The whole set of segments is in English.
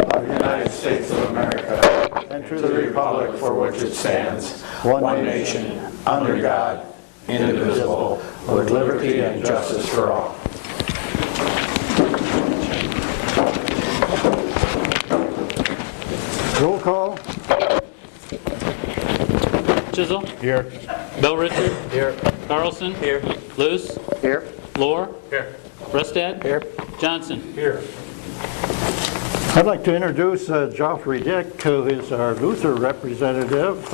of the United States of America and to the republic for which it stands, one nation, under God, indivisible, with liberty and justice for all. Roll call. Chisel. Here. Bell Richard. Here. Carlson. Here. Luce. Here. Lohr. Here. Rustad. Here. Johnson. Here. I'd like to introduce Geoffrey Dick, who is our Luther representative.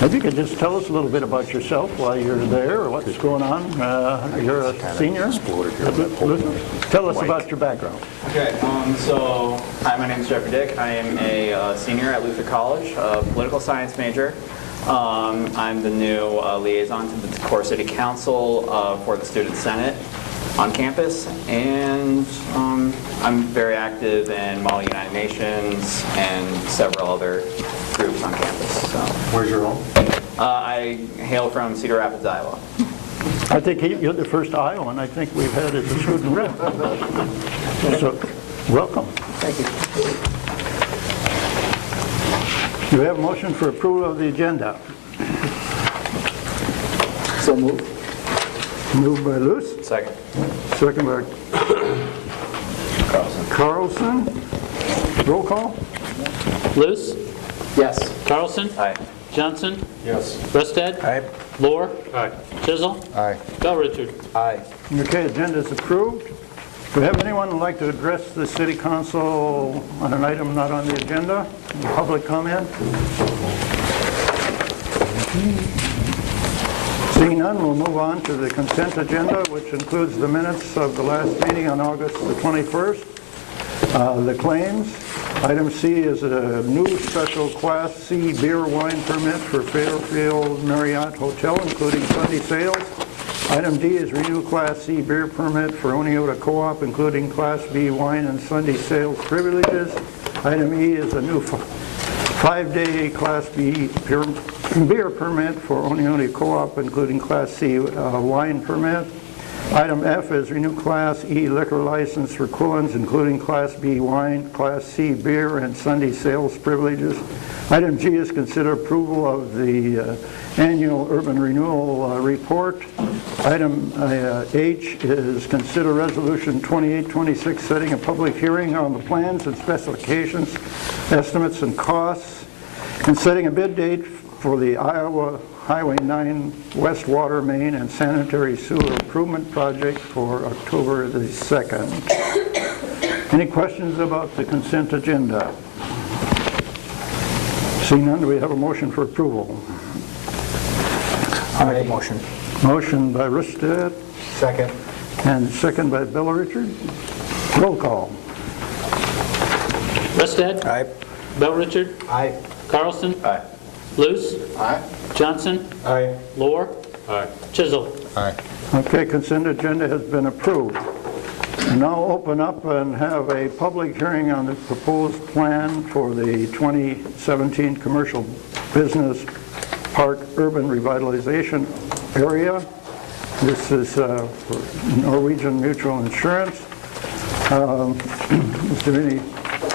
Maybe you could just tell us a little bit about yourself while you're there, or what's going on. You're a senior at Luther. Tell us about your background. Okay, so hi, my name is Geoffrey Dick. I am a senior at Luther College, a political science major. I'm the new liaison to the Decorah City Council for the Student Senate on campus, and I'm very active in Model United Nations and several other groups on campus. So. Where's your home? I hail from Cedar Rapids, Iowa. I think you're the first Iowan I think we've had as a student rep. So, welcome. Thank you. Do we have a motion for approval of the agenda? So moved. Moved by Luce. Second. Second by Carlson. Roll call. Luce. Yes. Carlson. Aye. Johnson. Yes. Rustad. Aye. Lohr. Aye. Chisel. Aye. Bell Richard. Aye. Okay, agenda is approved. Do we have anyone who'd like to address the city council on an item not on the agenda? Any public comment? Seeing none, we'll move on to the consent agenda, which includes the minutes of the last meeting on August the 21st. The claims. Item C is a new special Class C beer wine permit for Fairfield Marriott Hotel, including Sunday sales. Item D is renew Class C beer permit for Oneota Co-op, including Class B wine and Sunday sales privileges. Item E is a new 5-day Class B beer permit for Oneota Co-op, including Class C wine permit. Item F is renew Class E liquor license for Quillens, including Class B wine, Class C beer, and Sunday sales privileges. Item G is consider approval of the annual urban renewal report. Item H is consider resolution 2826 setting a public hearing on the plans and specifications, estimates and costs, and setting a bid date for the Iowa Highway 9 West Water Main and Sanitary Sewer Improvement Project for October the 2nd. Any questions about the consent agenda? Seeing none, do we have a motion for approval? I make a motion. Motion by Rustad Second. and second by Bill Richard. Roll call. Rustad. Aye. Bell Richard. Aye. Carlson. Aye. Luce. Aye. Johnson. Aye. Lohr. Aye. Chisel. Aye. Okay, consent agenda has been approved. We now open up and have a public hearing on the proposed plan for the 2017 Commercial Business Park Urban Revitalization Area. This is for Norwegian Mutual Insurance. Is there any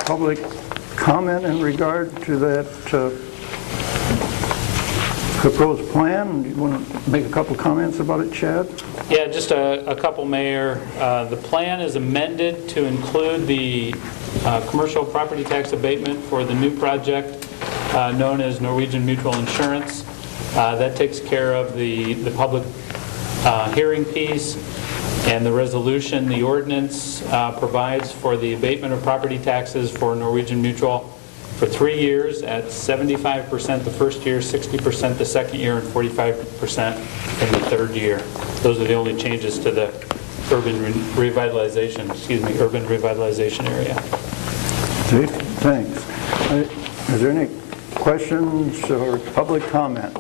public comment in regard to that proposed plan? Do you want to make a couple comments about it, Chad? Yeah, just a couple, Mayor. The plan is amended to include the commercial property tax abatement for the new project known as Norwegian Mutual Insurance. That takes care of the public hearing piece and the resolution. The ordinance provides for the abatement of property taxes for Norwegian Mutual for 3 years at 75% the first year, 60% the second year, and 45% in the third year. Those are the only changes to the urban revitalization area. See, thanks. Is there any questions or public comment?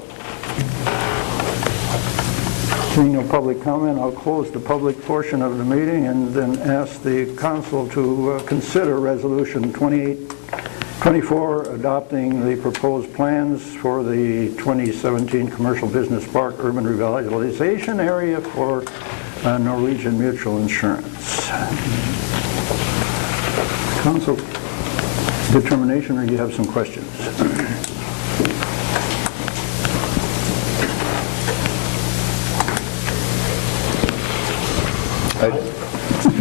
Seeing no public comment, I'll close the public portion of the meeting and then ask the council to consider Resolution 2824 adopting the proposed plans for the 2017 Commercial Business Park Urban Revitalization Area for Norwegian Mutual Insurance. Council determination, or you have some questions? I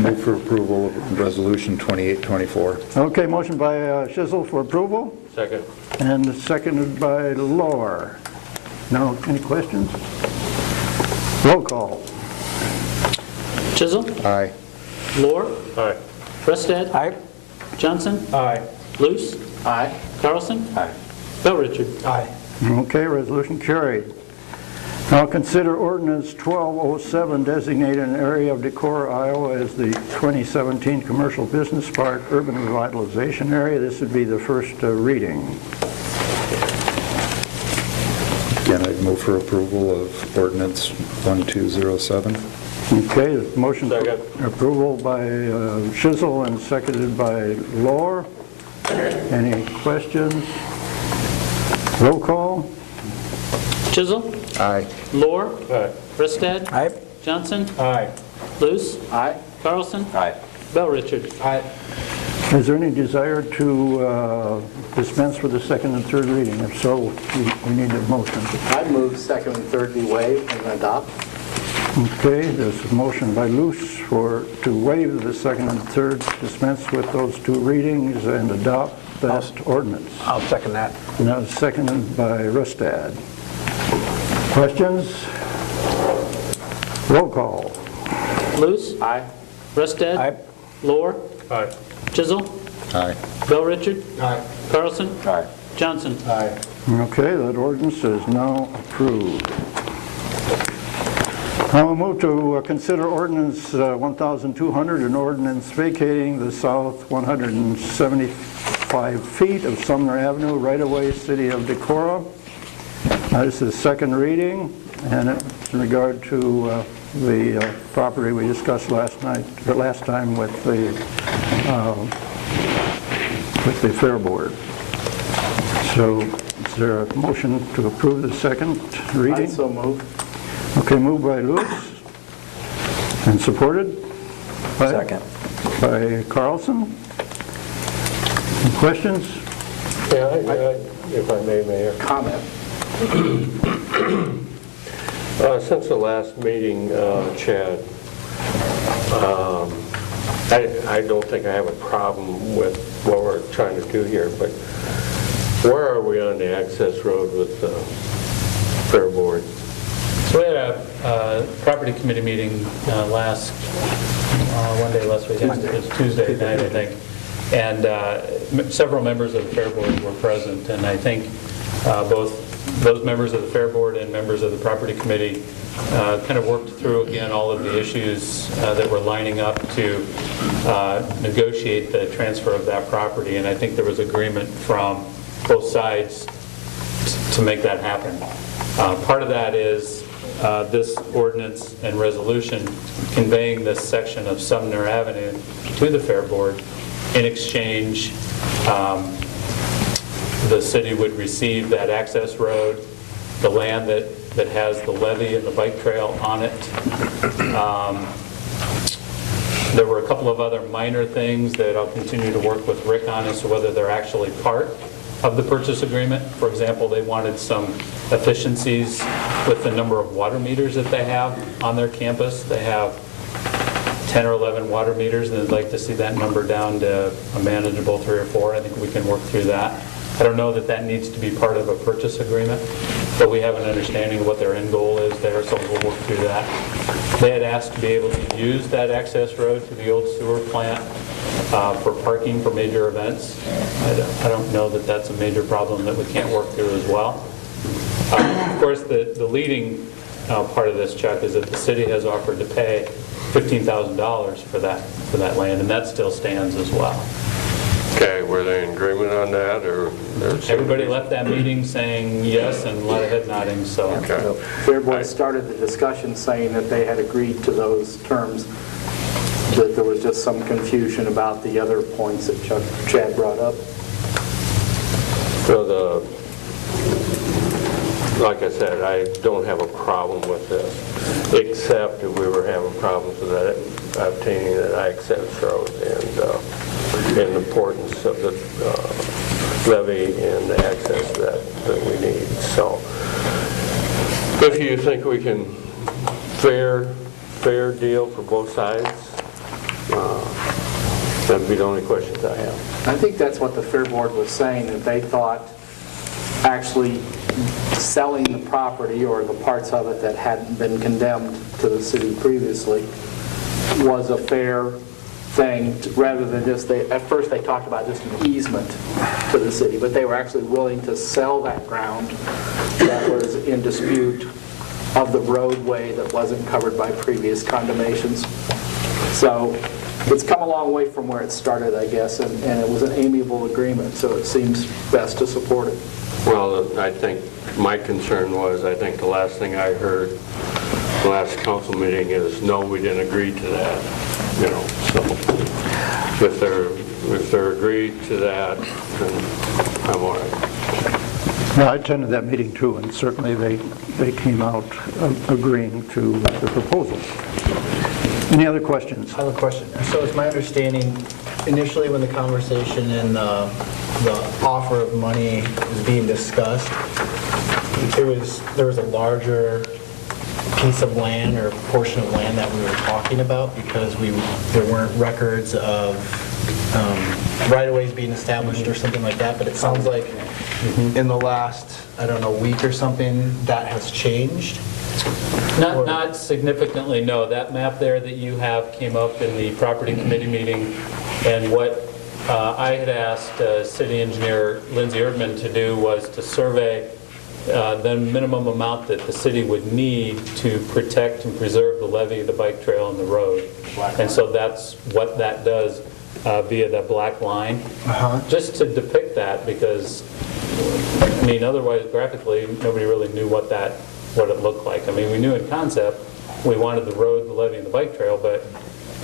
move for approval of Resolution 2824. Okay, motion by Shizzle for approval, Second. and seconded by Lohr. Now, any questions? Roll call. Chisholm. Aye. Lohr. Aye. Restad. Aye. Johnson. Aye. Luce. Aye. Carlson. Aye. Bell Richard. Aye. Okay, resolution carried. Now consider ordinance 1207 designating an area of Decorah, Iowa as the 2017 Commercial Business Park Urban Revitalization Area. This would be the first reading. Again, I move for approval of ordinance 1207. Okay, motion for Second. approval by Shizzle and seconded by Lohr. Any questions? Roll call. Chisholm. Aye. Lohr. Aye. Restad. Aye. Johnson. Aye. Luce. Aye. Carlson. Aye. Bell Richard. Aye. Is there any desire to dispense with the second and third reading? If so, we need a motion. I move second and third be waived and adopt. Okay, there's a motion by Luce to waive the second and third, dispense with those two readings, and adopt that ordinance. I'll second that. Now seconded by Rustad. Questions? Roll call. Luce. Aye. Restad. Aye. Lohr. Aye. Chisholm. Aye. Bell Richard. Aye. Carlson. Aye. Johnson. Aye. Okay, that ordinance is now approved. Now we'll move to consider ordinance 1,200, an ordinance vacating the south 175 feet of Sumner Avenue, right-of-way, city of Decorah. This is second reading, and it's in regard to the property we discussed last time with the Fair Board. So is there a motion to approve the second I reading? so move. Okay, moved by Lewis and supported by? Second. By Carlson. Any questions? Yeah, if I may, Mayor. Comment. Since the last meeting, Chad, I don't think I have a problem with what we're trying to do here, but where are we on the access road with the Fair Board? So we had a property committee meeting one day last week, it was Tuesday night, I think, and several members of the Fair Board were present, and I think both those members of the Fair Board and members of the property committee kind of worked through again all of the issues that were lining up to negotiate the transfer of that property, and I think there was agreement from both sides to make that happen. Part of that is this ordinance and resolution conveying this section of Sumner Avenue to the Fair Board. In exchange, the city would receive that access road, the land that has the levee and the bike trail on it. There were a couple of other minor things that I'll continue to work with Rick on as to whether they're actually part of the purchase agreement. For example, they wanted some efficiencies with the number of water meters that they have on their campus. They have 10 or 11 water meters, and they'd like to see that number down to a manageable 3 or 4. I think we can work through that. I don't know that that needs to be part of a purchase agreement, but we have an understanding of what their end goal is there, so we'll work through that. They had asked to be able to use that access road to the old sewer plant for parking for major events. I don't know that that's a major problem that we can't work through as well. Of course, the leading part of this, Chuck, is that the city has offered to pay $15,000 for that land, and that still stands as well. Okay, were they in agreement on that, or? Everybody left that meeting saying yes and a lot of head nodding, so. Okay. Fair Board started the discussion saying that they had agreed to those terms, that there was just some confusion about the other points that Chad brought up. So like I said, I don't have a problem with this, except if we were having problems with that, obtaining that access road and the importance of the levee and the access that we need. So if you think we can fair deal for both sides, that'd be the only questions I have. I think that's what the Fair Board was saying, that they thought actually selling the property or the parts of it that hadn't been condemned to the city previously was a fair thing, rather than just, at first they talked about just an easement to the city, but they were actually willing to sell that ground that was in dispute of the roadway that wasn't covered by previous condemnations. So it's come a long way from where it started, I guess, and it was an amiable agreement, so it seems best to support it. Well, I think my concern was, I think the last thing I heard the last council meeting is, no, we didn't agree to that, you know, so if they're agreed to that, then I'm all right. Yeah, I attended that meeting too, and certainly they came out agreeing to the proposal. Any other questions? I have a question. So it's my understanding, initially when the conversation and the offer of money was being discussed, there was a larger piece of land or portion of land that we were talking about, because there weren't records of right-of-ways being established or something like that, but it sounds like in the last, I don't know, week or something, that has changed. Not significantly, no. That map there that you have came up in the property committee meeting, and what I had asked city engineer Lindsay Erdman to do was to survey the minimum amount that the city would need to protect and preserve the levee, the bike trail, and the road. And so that's what that does via that black line. Just to depict that, because, I mean, otherwise graphically, nobody really knew what it looked like. I mean, we knew in concept we wanted the road, the levee, and the bike trail, but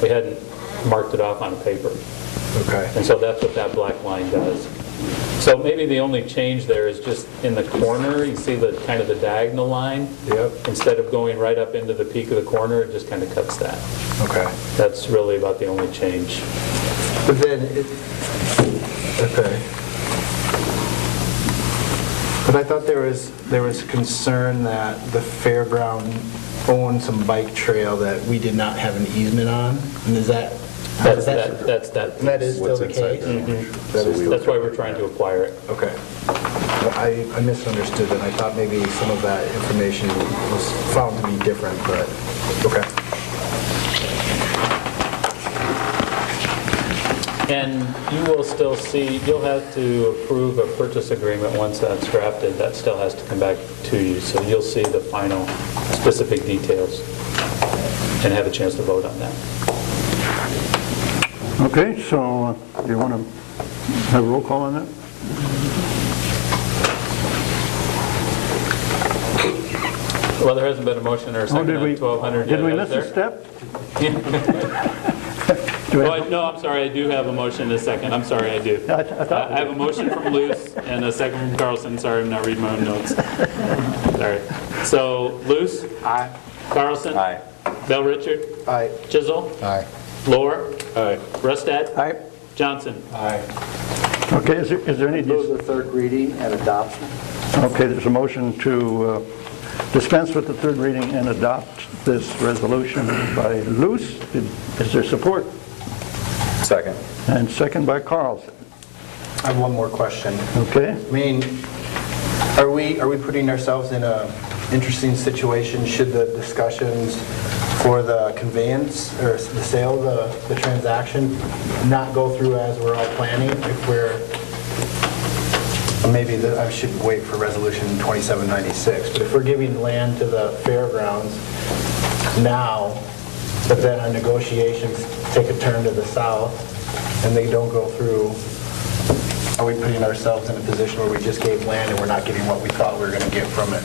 we hadn't marked it off on paper. Okay. And so that's what that black line does. So maybe the only change there is just in the corner, you see the kind of the diagonal line? Yep. Instead of going right up into the peak of the corner, it just kind of cuts that. Okay. That's really about the only change. But then, okay. But I thought there was concern that the fairground owned some bike trail that we did not have an easement on, and is that? That's And that is still the case? That's why we're trying to acquire it. Okay. Well, I misunderstood, and I thought maybe some of that information was found to be different, but, okay. And you will still see, you'll have to approve a purchase agreement once that's drafted. That still has to come back to you. So you'll see the final specific details and have a chance to vote on that. Okay, so do you want to have a roll call on that? Well, there hasn't been a motion or a second on 1200 yet. Did we has miss there? a step? No, I'm sorry, I do have a motion and a second. I'm sorry, I do. I thought we I have a motion from Luce and a second from Carlson. Sorry, I'm not reading my own notes. Sorry. So, Luce? Aye. Carlson? Aye. Bell Richard? Aye. Chisel? Aye. Lohr? Aye. Rustad? Aye. Johnson? Aye. Okay, is there any, Move the third reading and adoption. okay, there's a motion to dispense with the third reading and adopt this resolution by Luce. Is there support? Second. And second by Carlson. I have one more question. Okay? I mean, are we putting ourselves in a interesting situation should the discussions for the conveyance or the sale of the transaction not go through as we're all planning? If we're, maybe I should wait for resolution 2796, but if we're giving land to the fairgrounds now, but then our negotiations take a turn to the south and they don't go through, are we putting ourselves in a position where we just gave land and we're not getting what we thought we were going to get from it?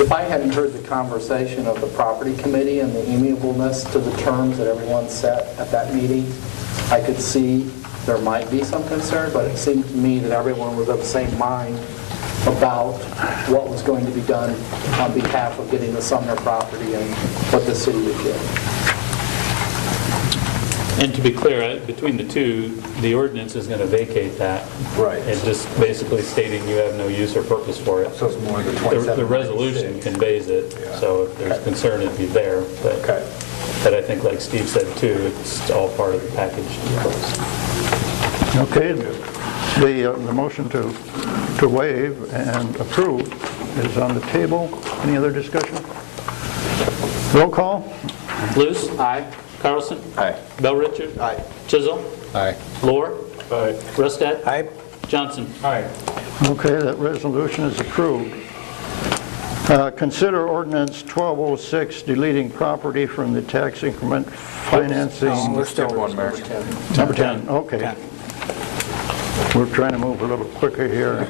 If I hadn't heard the conversation of the property committee and the amiableness to the terms that everyone set at that meeting, I could see there might be some concern, but it seemed to me that everyone was of the same mind about what was going to be done on behalf of getting the Sumner property and what the city would get. And to be clear, between the two, the ordinance is going to vacate that. Right. It's just basically stating you have no use or purpose for it. So it's more the The 27. resolution conveys it, Yeah. so if there's concern, it'd be there. Okay. But I think, like Steve said too, it's all part of the package. Okay, the motion to waive and approve is on the table. Any other discussion? Roll call? Luce? Aye. Carlson? Aye. Bell Richard? Aye. Chisholm? Aye. Lohr? Aye. Rustad? Aye. Johnson? Aye. Okay, that resolution is approved. Consider ordinance 1206, deleting property from the tax increment financing. We're still one, Mayor. Number 10, okay. We're trying to move a little quicker here.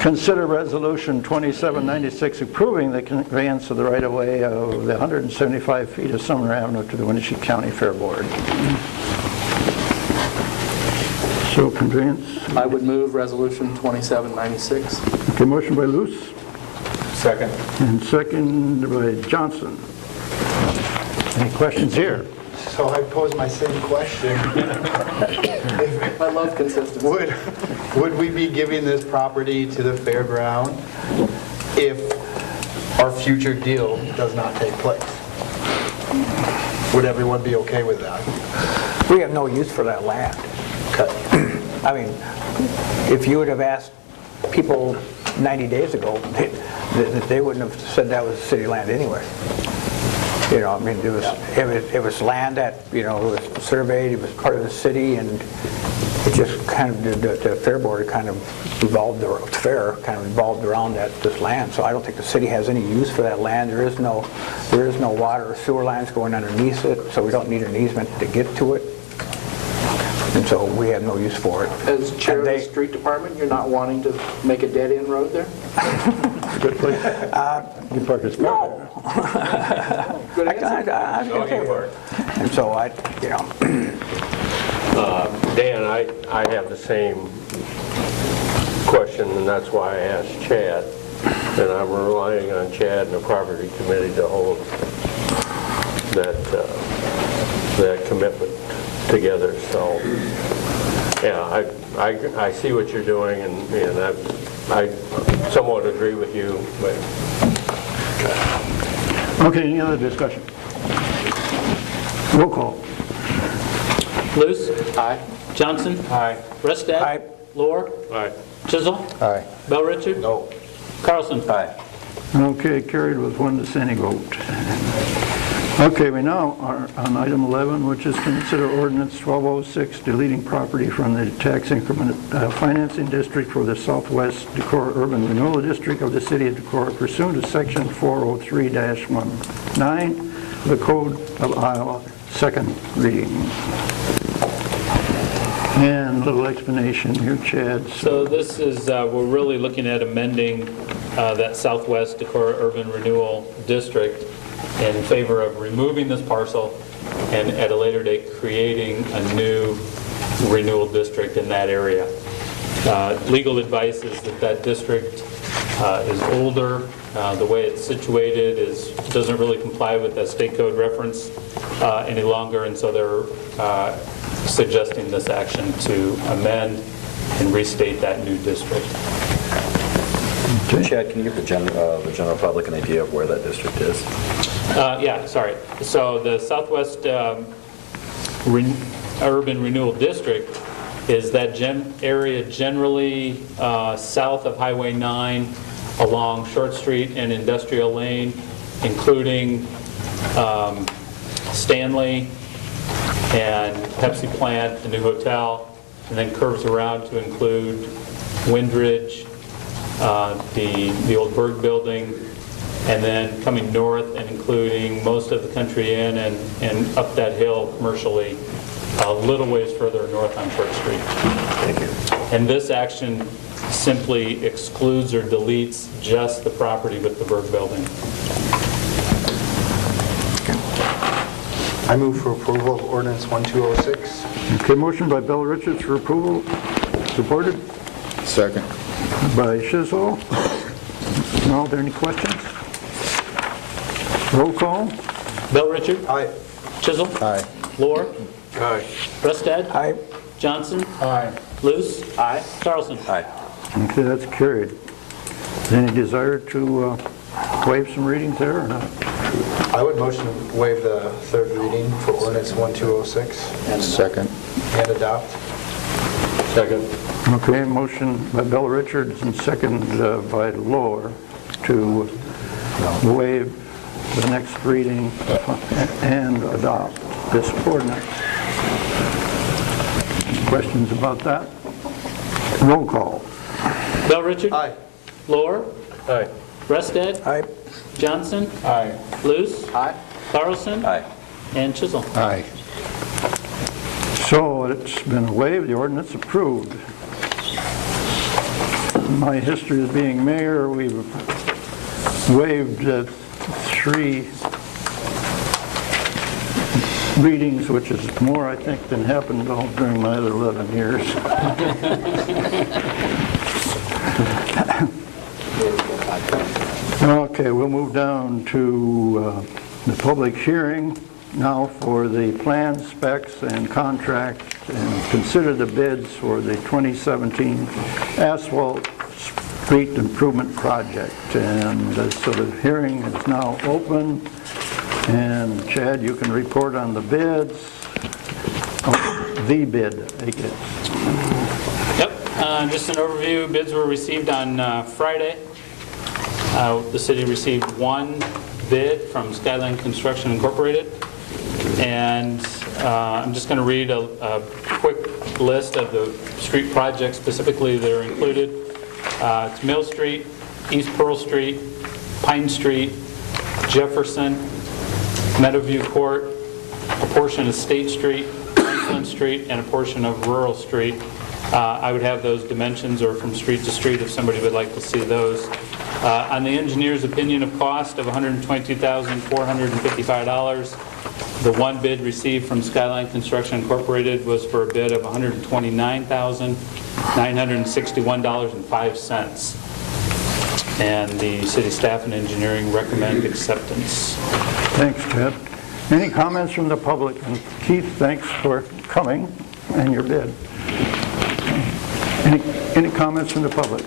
Consider resolution 2796, approving the conveyance of the right-of-way of the 175 feet of Sumner Avenue to the Wenatchee County Fair Board. So conveyance, I would move Resolution 2796. okay, motion by Luce Second. and second by Johnson. Any questions here? So I pose my same question. I love consistency. Would we be giving this property to the fairground if our future deal does not take place? Would everyone be okay with that? We have no use for that land. I mean, if you would have asked people 90 days ago, they wouldn't have said that was city land anyway. You know, I mean, it was land that, you know, was surveyed, it was part of the city, and it just kind of, the fair board kind of revolved, the fair kind of revolved around this land. So I don't think the city has any use for that land. There is no water or sewer lines going underneath it, so we don't need an easement to get to it. And so we have no use for it. As chair of the And street department, you're not wanting to make a dead-end road there? Good place. You park his car there. Good I answer. was okay with it. And so you know. Dan, I have the same question, and that's why I asked Chad. And I'm relying on Chad and the property committee to hold that commitment together. So, yeah, I see what you're doing, and I somewhat agree with you. But Okay, any other discussion? Roll call. Luce? Aye. Johnson? Aye. Rustad? Aye. Lohr? Aye. Chisholm? Aye. Bell Richard? No. Carlson? Aye. Okay, carried with one dissenting vote. Okay, we now are on item 11, which is consider ordinance 1206, deleting property from the tax increment financing district for the Southwest Decorah Urban Renewal District of the City of Decorah pursuant to section 403-19 of the Code of Iowa, second reading. And a little explanation here, Chad. So this is, we're really looking at amending that Southwest Decorah Urban Renewal District in favor of removing this parcel and at a later date creating a new renewal district in that area. Legal advice is that district is older. The way it's situated doesn't really comply with the state code reference any longer, and so they're suggesting this action to amend and restate that new district. Chad, can you give the general public an idea of where that district is? Yeah, sorry. So the Southwest Urban Renewal District is that area generally south of Highway 9 along Short Street and Industrial Lane, including Stanley and Pepsi plant, the new hotel, and then curves around to include Windridge, the old Berg building, and then coming north and including most of the Country Inn and up that hill commercially a little ways further north on Short Street. Thank you. And this action simply excludes or deletes just the property with the Berg building. I move for approval of ordinance 1206. Okay, motion by Bill Richards for approval, supported? Second. by Chisholm. Are there any questions? Roll call. Bell Richard? Aye. Chisholm? Aye. Lohr? Aye. Rustad? Aye. Johnson? Aye. Luce? Aye. Carlson? Aye. Okay, that's carried. Is there any desire to waive some readings there or not? I would motion to waive the third reading for ordinance 1206 Second. and adopt. Second. Okay, motion by Bill Richards and second by Lohr to waive the next reading and adopt this ordinance. Questions about that? Roll call. Bell Richard? Aye. Lohr? Aye. Rustad? Aye. Johnson? Aye. Luce? Aye. Carlson? Aye. And Chisholm? Aye. So it's been waived, the ordinance approved. My history as being mayor, we've waived 3 readings, which is more, I think, than happened all during my other 11 years. Okay, we'll move down to the public hearing now for the plan specs and contract and consider the bids for the 2017 asphalt street improvement project. And so the hearing is now open. And Chad, you can report on the bids. Oh, the bid, I guess. Yep, just an overview. Bids were received on Friday. The city received 1 bid from Skyline Construction Incorporated. And I'm just going to read a quick list of the street projects specifically that are included. It's Mill Street, East Pearl Street, Pine Street, Jefferson, Meadowview Court, a portion of State Street, Franklin Street, and a portion of Rural Street. I would have those dimensions or from street to street if somebody would like to see those. On the engineer's opinion of cost of $122,455, the 1 bid received from Skyline Construction Incorporated was for a bid of $129,961.05. And the city staff and engineering recommend acceptance. Thanks, Chad. Any comments from the public? And Keith, thanks for coming and your bid. Any comments from the public?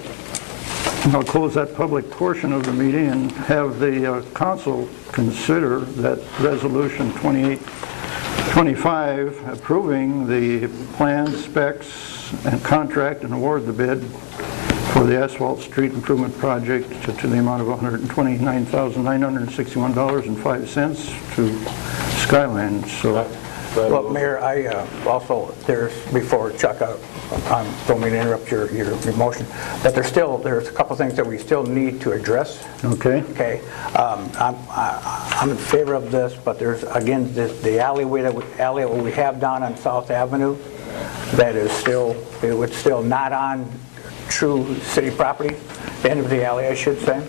I'll close that public portion of the meeting and have the council consider that resolution 2825 approving the plan specs and contract and award the bid for the asphalt street improvement project to the amount of $129,961.05 to Skyline. So, Well, Mayor, I also, there's, before Chuck, don't mean to interrupt your motion, but there's a couple things that we still need to address. okay. Okay, I'm in favor of this, but there's, again, the alleyway that we have down on South Avenue, that is still, it's still not on true city property, the end of the alley, I should say.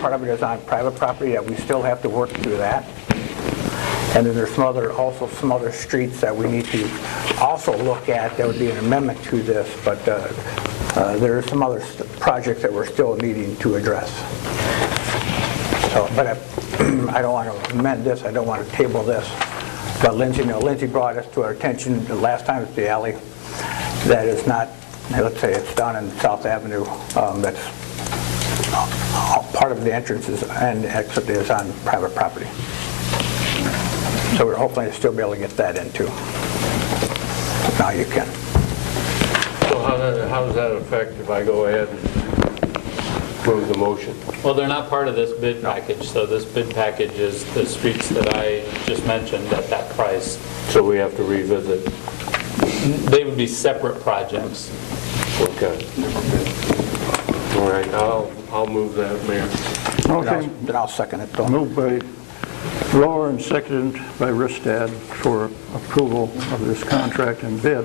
Part of it is on private property, that we still have to work through that. And then there's also some other streets that we need to also look at. That would be an amendment to this, but there are some other projects that we're still needing to address. So, but I don't want to amend this. I don't want to table this. But Lindsay brought us to our attention the last time at the alley that is not, let's say it's down in South Avenue. That's part of the entrances and exit is on private property. So we're hoping to still be able to get that in too. Now you can. So how does that affect if I go ahead and move the motion? Well, they're not part of this bid package, so this bid package is the streets that I just mentioned at that price. So we have to revisit? They would be separate projects. Okay. All right, I'll move that, Mayor. Okay. Then I'll second it. Though. Moved by Lohr and seconded by Ristad for approval of this contract and bid.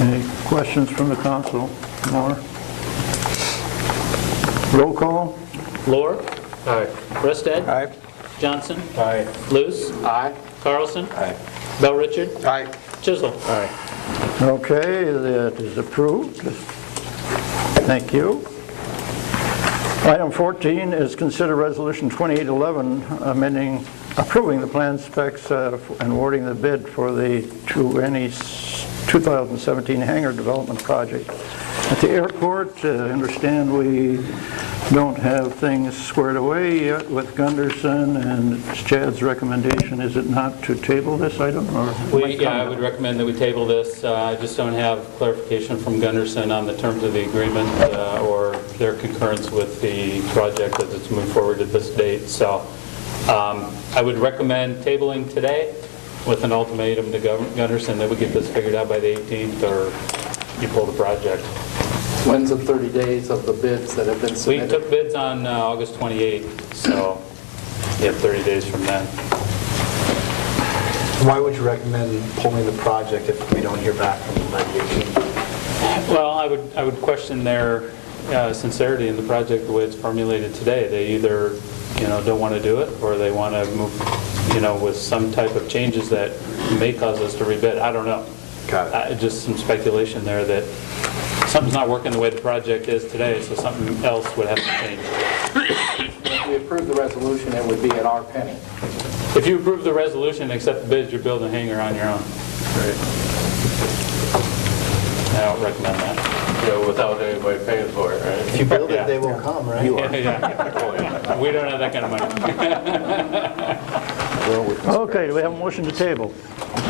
Any questions from the council? More? Roll call? Lohr? Aye. Rustad? Aye. Johnson? Aye. Luce? Aye. Carlson? Aye. Bell Richard? Aye. Chisholm? Aye. Okay, that is approved. Thank you. Item 14 is consider Resolution 2811 approving the plan specs and awarding the bid for the 2017 hangar development project. At the airport, I understand we don't have things squared away yet with Gunderson, and it's Chad's recommendation, is it not, to table this item? Or I would recommend that we table this. I just don't have clarification from Gunderson on the terms of the agreement or their concurrence with the project as it's moved forward at this date. So I would recommend tabling today with an ultimatum to Gunderson that we get this figured out by the 18th or you pull the project. When's the 30 days of the bids that have been We submitted? took bids on August 28th, so you have 30 days from then. Why would you recommend pulling the project if we don't hear back from them by the 18th? Well, I would question their sincerity in the project the way it's formulated today. They either, don't want to do it, or they want to move, with some type of changes that may cause us to rebid. I don't know. Got it. Just some speculation there that something's not working the way the project is today, so something else would have to change. If we approve the resolution, it would be at our penny. If you approve the resolution and accept the bids, you're building a hangar on your own. I don't recommend that. Without anybody paying for it, right? If you build Yeah. it, they will come, right? Yeah. We don't have that kind of money. Okay, do we have a motion to table?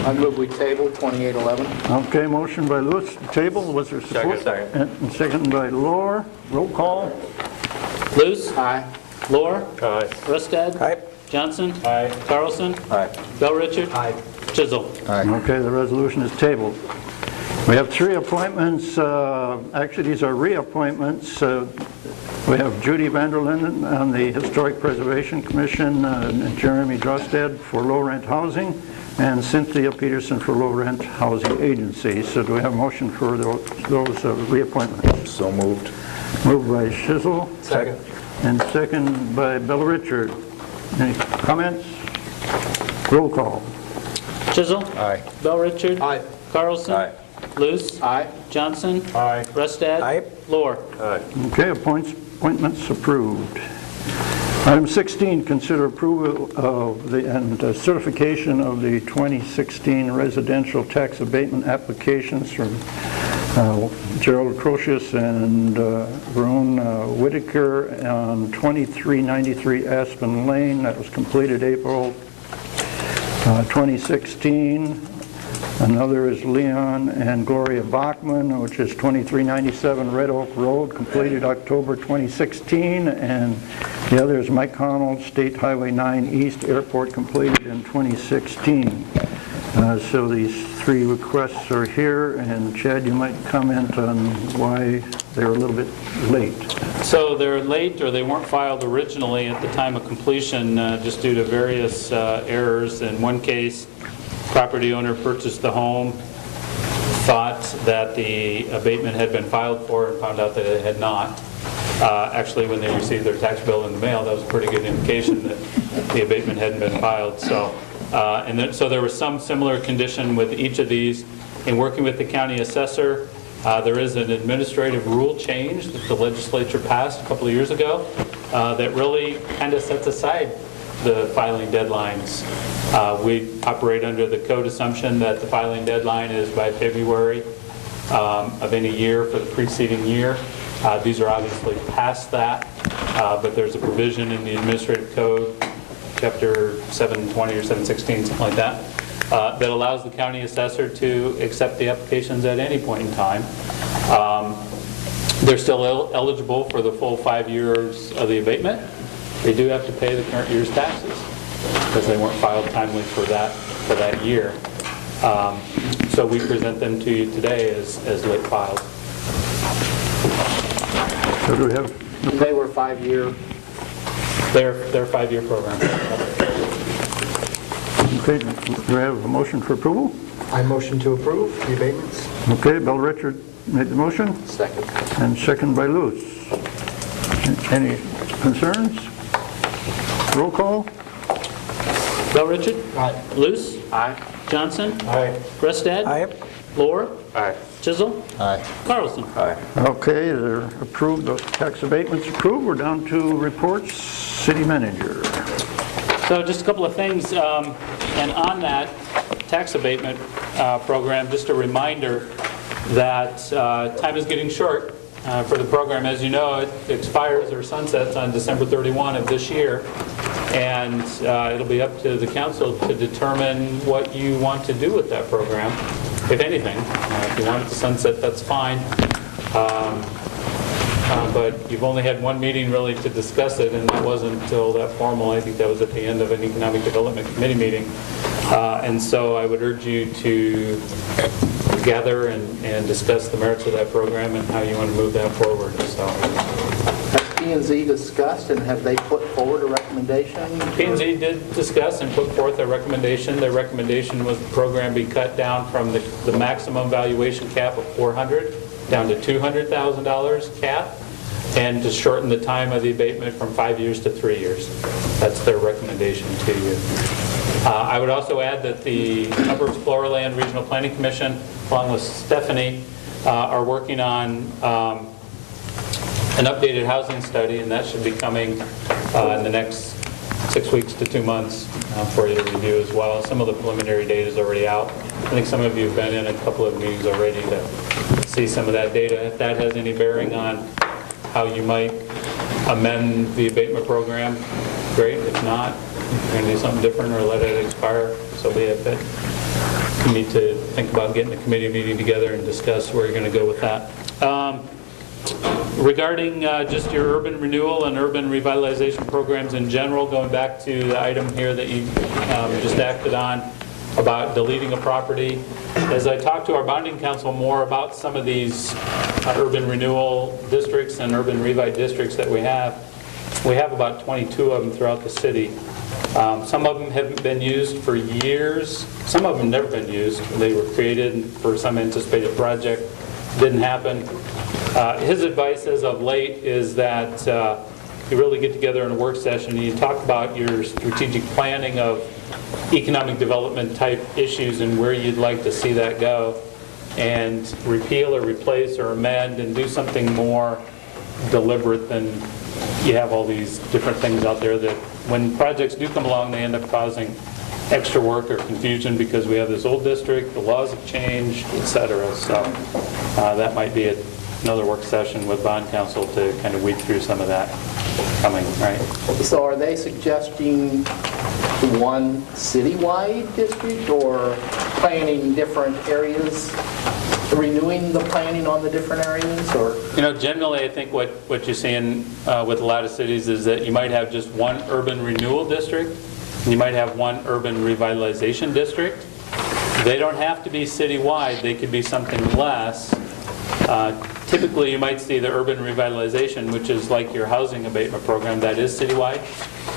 I move we table 2811. Okay, motion by Lewis to table, was there support? Second. And second by Lohr, roll call. Luce? Aye. Lohr? Aye. Rustad? Aye. Johnson? Aye. Carlson? Aye. Bell Richard? Aye. Chisel? Okay, the resolution is tabled. We have 3 appointments, actually these are reappointments. We have Judy Vanderlinden on the Historic Preservation Commission, and Jeremy Drosted for low rent housing, and Cynthia Peterson for low rent housing agency. So do we have a motion for those reappointments? So moved. Moved by Chisel. Second. And second by Bell Richard. Any comments? Roll call. Chisel? Aye. Bell Richard? Aye. Carlson? Aye. Luce? Aye. Johnson? Aye. Rustad? Aye. Lohr? Aye. Okay, appointments approved. Item 16, consider approval of and certification of the 2016 residential tax abatement applications from Gerald Crocius and Ron Whitaker on 2393 Aspen Lane. That was completed April 2016. Another is Leon and Gloria Bachman, which is 2397 Red Oak Road, completed October 2016. And the other is Mike Connell, State Highway 9 East Airport, completed in 2016. So these 3 requests are here, and Chad, you might comment on why they're a little bit late. So they're late, or they weren't filed originally at the time of completion, just due to various errors. In one case, property owner purchased the home, thought that the abatement had been filed for, and found out that it had not. Actually, when they received their tax bill in the mail, that was a pretty good indication that the abatement hadn't been filed. So, so there was some similar condition with each of these. In working with the county assessor, there is an administrative rule change that the legislature passed a couple of years ago that really kind of sets aside the filing deadlines. We operate under the code assumption that the filing deadline is by February of any year for the preceding year. These are obviously past that, but there's a provision in the administrative code, chapter 720 or 716, something like that, that allows the county assessor to accept the applications at any point in time. They're still eligible for the full 5 years of the abatement. They do have to pay the current year's taxes because they weren't filed timely for that year. So we present them to you today as late filed. So do we have, They were 5-year. They're a 5-year program. okay, do we have a motion for approval? I motion to approve the abatements. Okay, Bell Richard made the motion, Second. and second by Luce. Any concerns? Roll call? Bell Richard? Aye. Luce? Aye. Johnson? Aye. Rustad? Aye. Lohr? Aye. Chisholm. Aye. Carlson. Aye. Okay, they're approved, those tax abatements approved. We're down to reports. City manager. So just a couple of things, and on that tax abatement program, just a reminder that time is getting short for the program. As you know, it expires or sunsets on December 31 of this year, and it'll be up to the council to determine what you want to do with that program, if anything. If you want it to sunset, that's fine. But you've only had one meeting really to discuss it, and that wasn't until that formal, I think that was at the end of an Economic Development Committee meeting. And so I would urge you to gather and discuss the merits of that program and how you want to move that forward. So Has P&Z discussed and have they put forward a recommendation? P&Z did discuss and put forth a recommendation. Their recommendation was the program be cut down from the maximum valuation cap of $400,000 down to $200,000 cap, and to shorten the time of the abatement from 5 years to 3 years. That's their recommendation to you. I would also add that the Upper Explorerland Regional Planning Commission, along with Stephanie, are working on an updated housing study, and that should be coming in the next 6 weeks to 2 months for you to review as well. Some of the preliminary data is already out. I think some of you have been in a couple of meetings already to see some of that data. If that has any bearing on how you might amend the abatement program, great. If not, if you're going to do something different or let it expire, so be it. But you need to think about getting a committee meeting together and discuss where you're going to go with that. Regarding just your urban renewal and urban revitalization programs in general, going back to the item here that you just acted on about deleting a property, as I talked to our bonding council more about some of these urban renewal districts and urban revi districts that we have about 22 of them throughout the city. Some of them haven't been used for years. Some of them never been used. They were created for some anticipated project. Didn't happen. His advice as of late is that you really get together in a work session and you talk about your strategic planning of economic development type issues and where you'd like to see that go, and repeal or replace or amend and do something more deliberate than you have all these different things out there that when projects do come along, they end up causing extra work or confusion because we have this old district, the laws have changed, etc. So that might be another work session with bond council to kind of weed through some of that coming, right? So are they suggesting one citywide district or planning different areas, renewing the planning on the different areas, or? You know, generally I think what you're seeing with a lot of cities is that you might have just one urban renewal district, and you might have one urban revitalization district. They don't have to be citywide, they could be something less. Typically, you might see the urban revitalization, which is like your housing abatement program, that is citywide,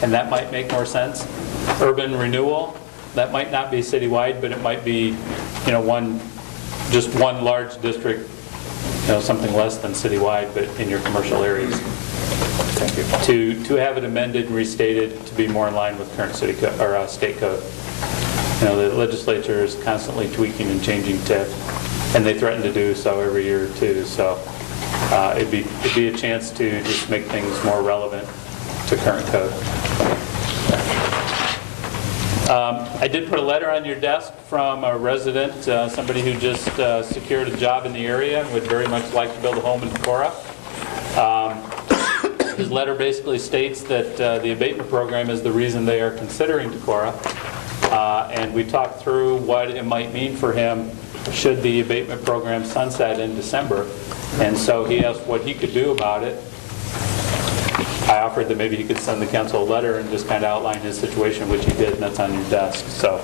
and that might make more sense. Urban renewal, that might not be citywide, but it might be, you know, just one large district, you know, something less than citywide, but in your commercial areas. Thank you. To have it amended and restated to be more in line with current city code or state code. You know, the legislature is constantly tweaking and changing TIF, and they threaten to do so every year or two. So it'd be a chance to just make things more relevant to current code. I did put a letter on your desk from a resident, somebody who just secured a job in the area and would very much like to build a home in Decorah. His letter basically states that the abatement program is the reason they are considering Decorah. And we talked through what it might mean for him should the abatement program sunset in December. And so he asked what he could do about it. I offered that maybe he could send the council a letter and just kind of outline his situation, which he did, and that's on your desk. So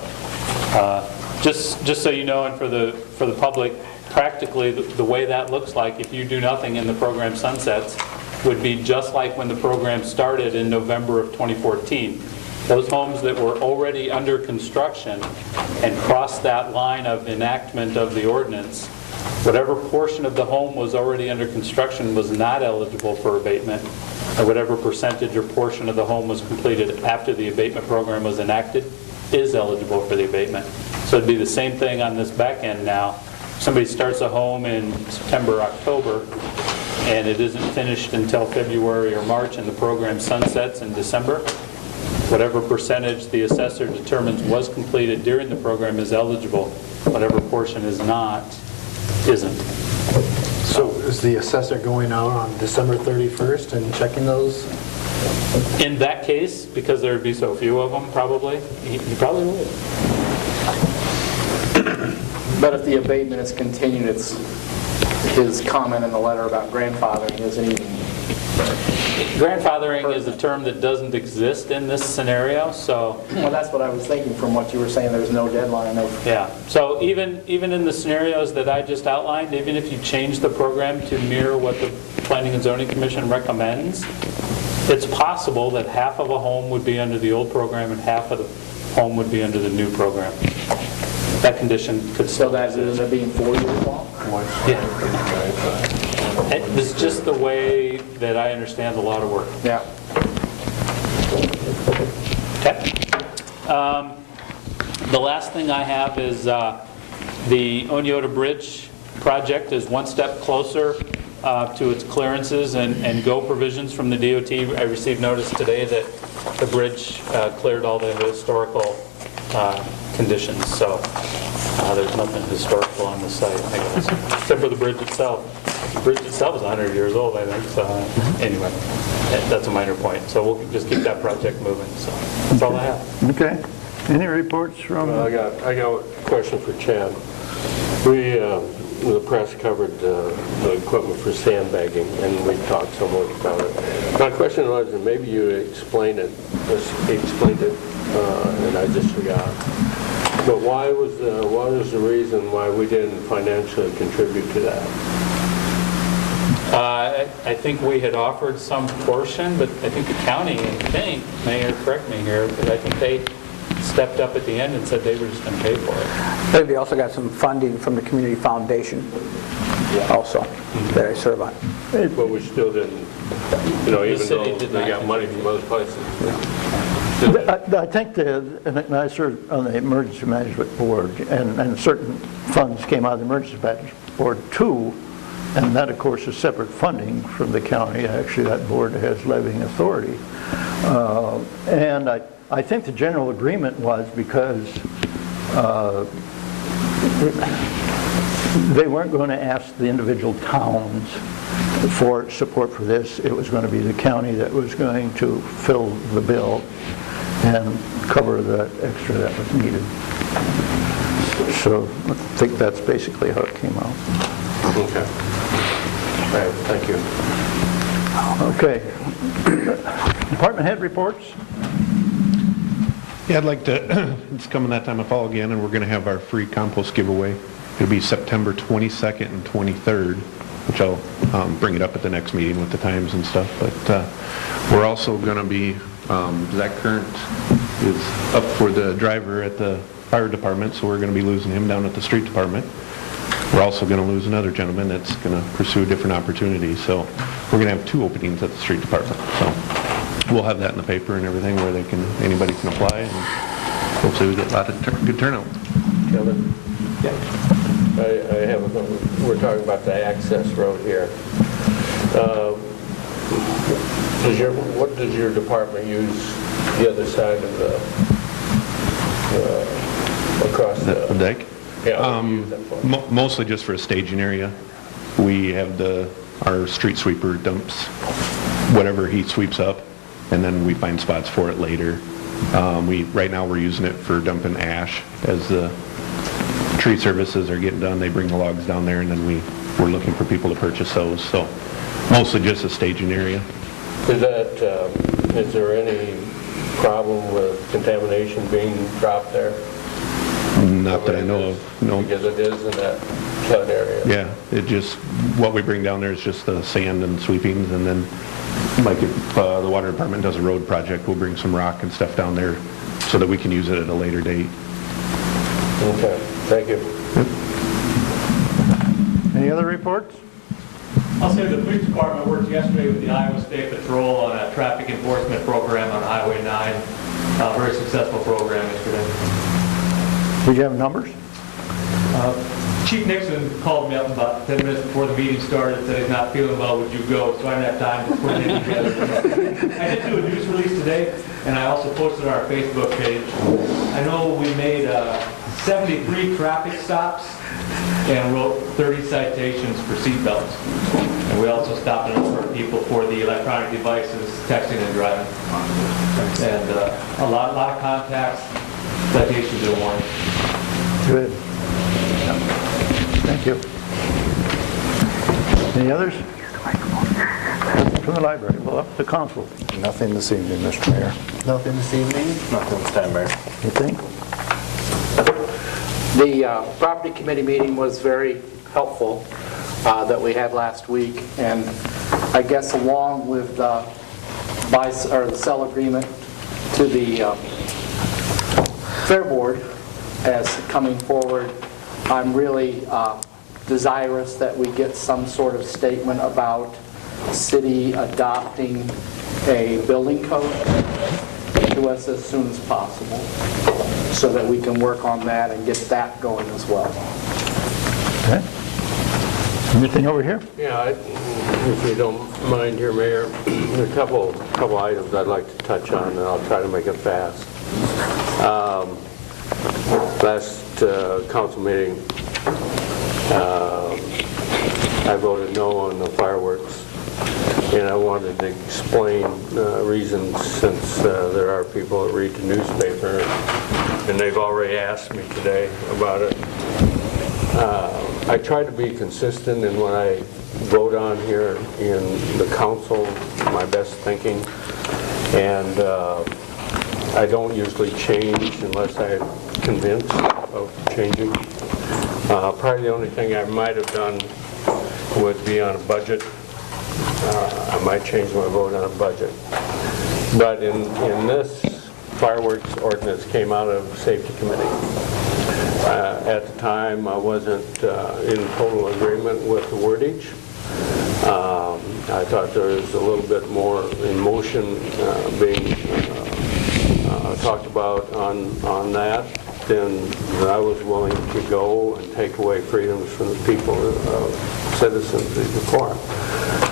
just so you know, and for the public, practically the way that looks like if you do nothing and the program sunsets would be just like when the program started in November of 2014. Those homes that were already under construction and crossed that line of enactment of the ordinance, whatever portion of the home was already under construction was not eligible for abatement, and whatever percentage or portion of the home was completed after the abatement program was enacted is eligible for the abatement. So it'd be the same thing on this back end now. somebody starts a home in September, October, and it isn't finished until February or March, and the program sunsets in December, whatever percentage the assessor determines was completed during the program is eligible. Whatever portion is not, isn't. So is the assessor going out on December 31st and checking those? In that case, because there would be so few of them, probably, he probably would. But if the abatement is continued, it's his comment in the letter about grandfathering isn't even... Grandfathering is a term that doesn't exist in this scenario, so... Well, that's what I was thinking from what you were saying, there's no deadline of... Yeah, so even in the scenarios that I just outlined, even if you change the program to mirror what the Planning and Zoning Commission recommends, it's possible that half of a home would be under the old program and half of the home would be under the new program. That condition could So still that exist. ends up being 4 years long? Yeah. It's just the way that I understand the law to work. Yeah. Okay. The last thing I have is the Onyota Bridge project is one step closer to its clearances and go provisions from the DOT. I received notice today that the bridge cleared all the historical conditions, so there's nothing historical on the site, I guess, except for the bridge itself. The bridge itself is 100 years old, I think, so anyway, that's a minor point. So we'll just keep that project moving, so that's all I have. Okay. Any reports from? I got a question for Chad. The press covered the equipment for sandbagging, and we talked somewhat about it. My question was, and maybe you explained it, and I just forgot. But what was the reason why we didn't financially contribute to that? I think we had offered some portion, but I think the county, Mayor, correct me here, but I think they stepped up at the end and said they were just going to pay for it. I think they also got some funding from the Community Foundation also that I serve on. But we still didn't, even though they got money from other places. I think and I served on the Emergency Management Board, and certain funds came out of the Emergency Management Board too, and that, of course, is separate funding from the county. Actually, that board has levying authority. And I think the general agreement was because they weren't going to ask the individual towns for support for this. It was going to be the county that was going to fill the bill and cover the extra that was needed. So I think that's basically how it came out. Okay. All right, thank you. Okay. Department head reports. Yeah, I'd like to, it's coming that time of fall again, and we're going to have our free compost giveaway. It'll be September 22nd and 23rd, which I'll bring it up at the next meeting with the times and stuff. But we're also going to be, Zach Current is up for the driver at the fire department, so we're going to be losing him down at the street department. We're also going to lose another gentleman that's going to pursue different opportunities. So we're going to have 2 openings at the street department. So we'll have that in the paper and everything where anybody can apply, and hopefully we get a lot of good turnout. Kevin? Yeah. We're talking about the access road here. What does your department use the other side of across The dike? Yeah, what do you use that for? Mostly just for a staging area. We have our street sweeper dumps whatever he sweeps up, and then we find spots for it later. Right now we're using it for dumping ash. As the tree services are getting done, they bring the logs down there, and then we're looking for people to purchase those. So mostly just a staging area. Is there any problem with contamination being dropped there? Not that I know of, no. Because it is in that flood area. Yeah, what we bring down there is just the sand and sweepings, and then like if the water department does a road project, we'll bring some rock and stuff down there so that we can use it at a later date. Okay, thank you. Any other reports? I'll say the police department worked yesterday with the Iowa State Patrol on a traffic enforcement program on Highway 9. Very successful program yesterday. Did you have numbers? Chief Nixon called me up about 10 minutes before the meeting started, said he's not feeling well, would you go? So I didn't have time to put it together. I did do a news release today, and I also posted on our Facebook page. I know we made 73 traffic stops and wrote 30 citations for seatbelts. And we also stopped a number of people for the electronic devices, texting and driving. And a lot of contacts, citations and warnings. Good. Thank you. Any others? From the library, well, up to council. Nothing this evening, Mr. Mayor. Nothing this evening? Nothing this time, Mayor. Anything? The property committee meeting was very helpful that we had last week, and I guess along with the sell agreement to the Fair Board as coming forward, I'm really desirous that we get some sort of statement about city adopting a building code to us as soon as possible, so that we can work on that and get that going as well. Okay. Anything over here? Yeah, if you don't mind here, Mayor, a couple items I'd like to touch on, and I'll try to make it fast. Last council meeting, I voted no on the fireworks, and I wanted to explain reasons, since there are people that read the newspaper, and they've already asked me today about it. I try to be consistent in what I vote on here in the council, my best thinking, and I don't usually change unless I'm convinced of changing. Probably the only thing I might have done would be on a budget. I might change my vote on a budget. But in this, fireworks ordinance came out of Safety Committee. At the time, I wasn't in total agreement with the wordage. I thought there was a little bit more emotion being talked about on that than I was willing to go and take away freedoms from the people, citizens of Decorah.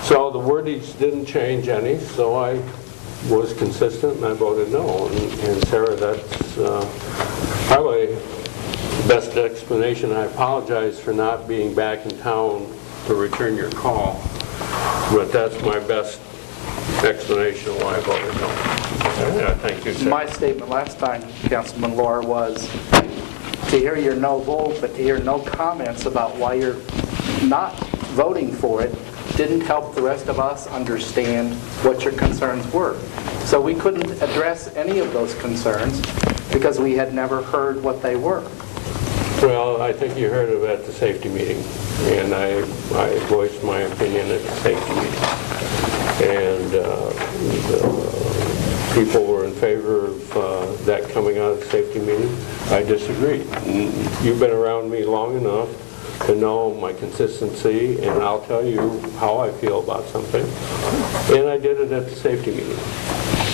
So the wordage didn't change any, so I was consistent and I voted no. And Sarah, that's probably the best explanation. I apologize for not being back in town to return your call, but that's my best explanation of why I voted no. Thank you, sir. My statement last time, Councilman Laura, was to hear your no vote, but to hear no comments about why you're not voting for it didn't help the rest of us understand what your concerns were. So we couldn't address any of those concerns because we had never heard what they were. Well, I think you heard it at the safety meeting, and I voiced my opinion at the safety meeting. And people were in favor of that coming out of the safety meeting. I disagreed. You've been around me long enough to know my consistency, and I'll tell you how I feel about something. And I did it at the safety meeting.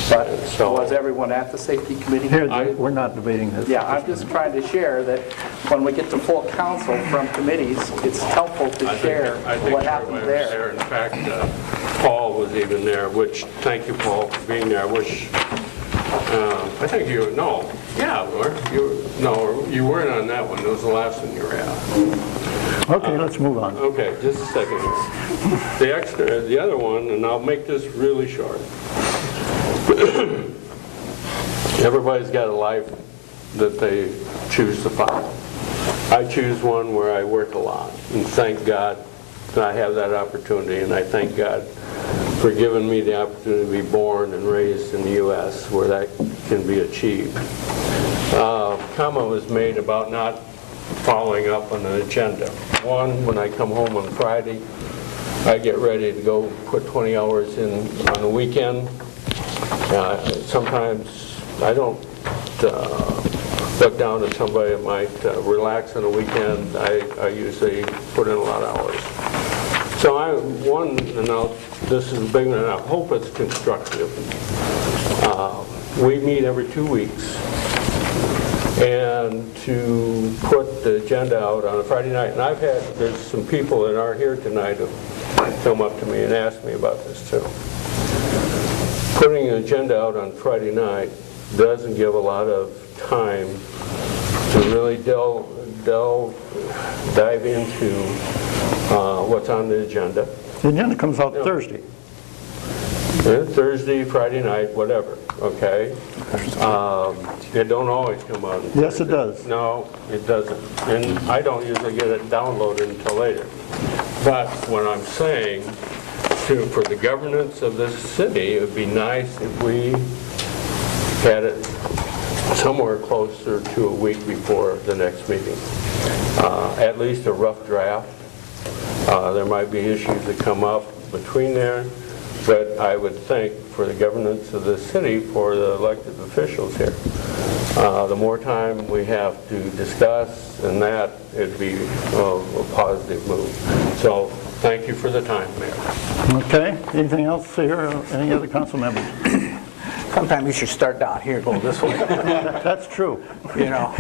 But was everyone at the safety committee? Here, we're not debating this. Yeah, I'm just trying to share that when we get to full council from committees, it's helpful to share what happened there. In fact, Paul was even there, which, thank you, Paul, for being there. I wish, I think you, no, yeah, you weren't on that one. It was the last one you were at. Okay, let's move on. Okay, just a second here. The other one, and I'll make this really short. Everybody's got a life that they choose to follow. I choose one where I work a lot, and thank God that I have that opportunity, and I thank God for giving me the opportunity to be born and raised in the U.S. where that can be achieved. Comment was made about not following up on an agenda. One, when I come home on Friday, I get ready to go put 20 hours in on the weekend. Sometimes I don't look down at somebody that might relax on a weekend. I usually put in a lot of hours. So this is big, and I hope it's constructive. We meet every 2 weeks and to put the agenda out on a Friday night. And there's some people that aren't here tonight who come up to me and ask me about this too. Putting an agenda out on Friday night doesn't give a lot of time to really dive into what's on the agenda. The agenda comes out Thursday. Thursday, Friday night, whatever, okay? It don't always come out. Yes, it does. No, it doesn't. And I don't usually get it downloaded until later. But what I'm saying, for the governance of this city, it would be nice if we had it somewhere closer to a week before the next meeting. At least a rough draft. There might be issues that come up between there, but I would think for the governance of the city, for the elected officials here, the more time we have to discuss and that, it'd be a positive move. So thank you for the time, Mayor. Okay, anything else here? Any other council members? Sometimes you should start down here, go this way. That's true. You know.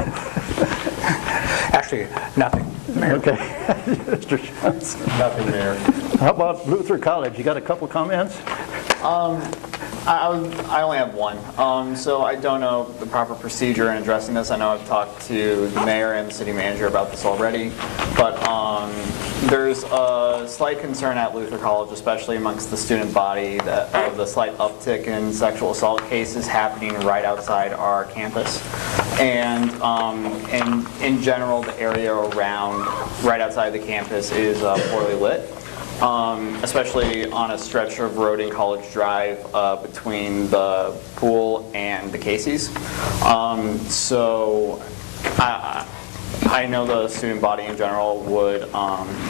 Actually, nothing. Mayor. Okay. Mr. Johnson. Nothing, Mayor. How about Luther College? You got a couple comments? I only have one. So I don't know the proper procedure in addressing this. I know I've talked to the mayor and the city manager about this already, but there's a slight concern at Luther College, especially amongst the student body, of the slight uptick in sexual assault cases happening right outside our campus. And in general, the area around, right outside the campus is poorly lit. Especially on a stretch of road in College Drive between the pool and the Casey's. So I know the student body in general would,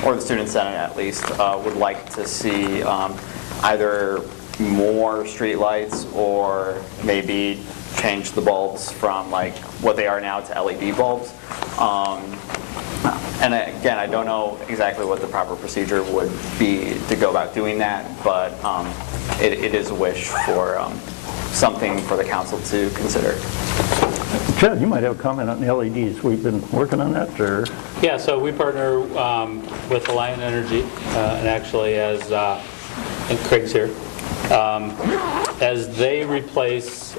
or the student senate at least, would like to see either more street lights or maybe change the bulbs from like what they are now to LED bulbs. And again, I don't know exactly what the proper procedure would be to go about doing that, but it is a wish for something for the council to consider. Chad, you might have a comment on the LEDs. We've been working on that, or? Yeah, so we partner with Alliant Energy, and actually as, and Craig's here, as they replace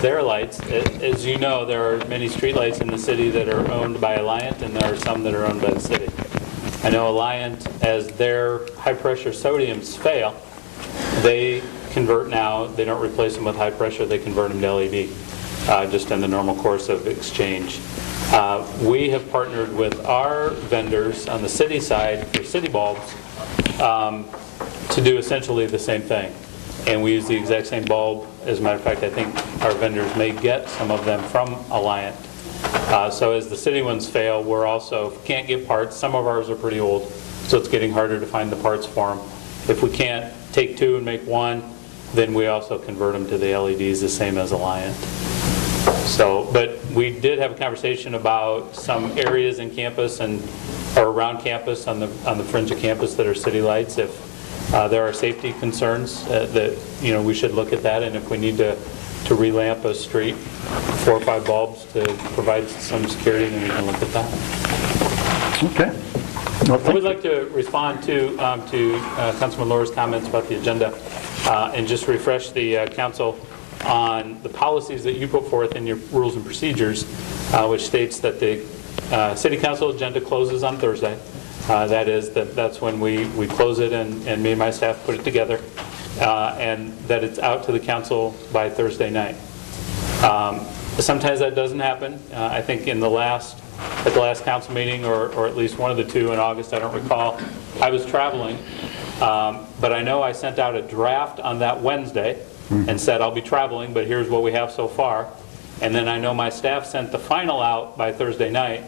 their lights. As you know, there are many streetlights in the city that are owned by Alliant, and there are some that are owned by the city. I know Alliant, as their high-pressure sodiums fail, they convert now. They don't replace them with high pressure, they convert them to LED, just in the normal course of exchange. We have partnered with our vendors on the city side for city bulbs to do essentially the same thing. And we use the exact same bulb. As a matter of fact, I think our vendors may get some of them from Alliant. So as the city ones fail, we're also, if we can't get parts, some of ours are pretty old, so it's getting harder to find the parts for them. If we can't take two and make one, then we also convert them to the LEDs, the same as Alliant. So, but we did have a conversation about some areas in campus or around campus on the fringe of campus that are city lights. If there are safety concerns that we should look at that, and if we need to relamp a street, 4 or 5 bulbs to provide some security, then we can look at that. Okay. Well, I would like to respond to Councilman Laura's comments about the agenda and just refresh the council on the policies that you put forth in your rules and procedures, which states that the city council agenda closes on Thursday. That's when we close it, and me and my staff put it together, and that it's out to the council by Thursday night. Sometimes that doesn't happen. I think at the last council meeting, or at least one of the two in August, I don't recall, I was traveling, but I know I sent out a draft on that Wednesday and said I'll be traveling, but here's what we have so far. And then I know my staff sent the final out by Thursday night.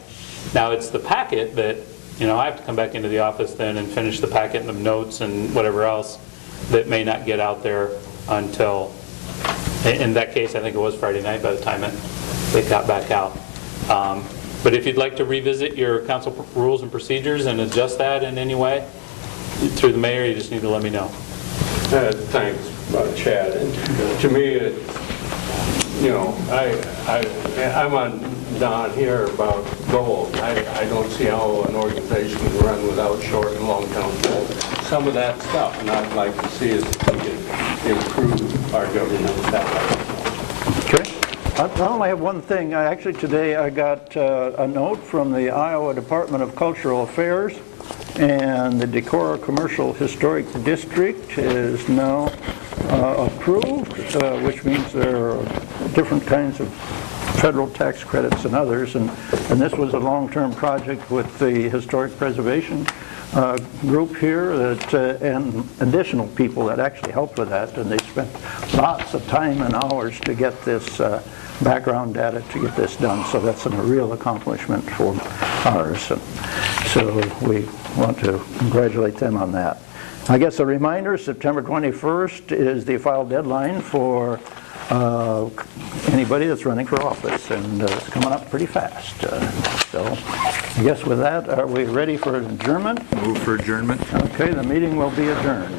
Now it's the packet that I have to come back into the office then and finish the packet and the notes and whatever else that may not get out there until, in that case, I think it was Friday night by the time it got back out. But if you'd like to revisit your council rules and procedures and adjust that in any way, through the mayor, you just need to let me know. Thanks, Chad. And to me, I'm on down here about goals. I don't see how an organization can run without short and long-term goals. Some of that stuff, and I'd like to see if we can improve our governance that way. Okay. I only have one thing. Actually, today I got a note from the Iowa Department of Cultural Affairs, and the Decorah Commercial Historic District is now approved, which means there are different kinds of federal tax credits and others, and this was a long-term project with the Historic Preservation group here that, and additional people that actually helped with that, and they spent lots of time and hours to get this background data to get this done, so that's a real accomplishment for ours. And so we want to congratulate them on that. I guess a reminder, September 21st is the file deadline for anybody that's running for office, and it's coming up pretty fast. So I guess with that, are we ready for adjournment? Move for adjournment. Okay, the meeting will be adjourned.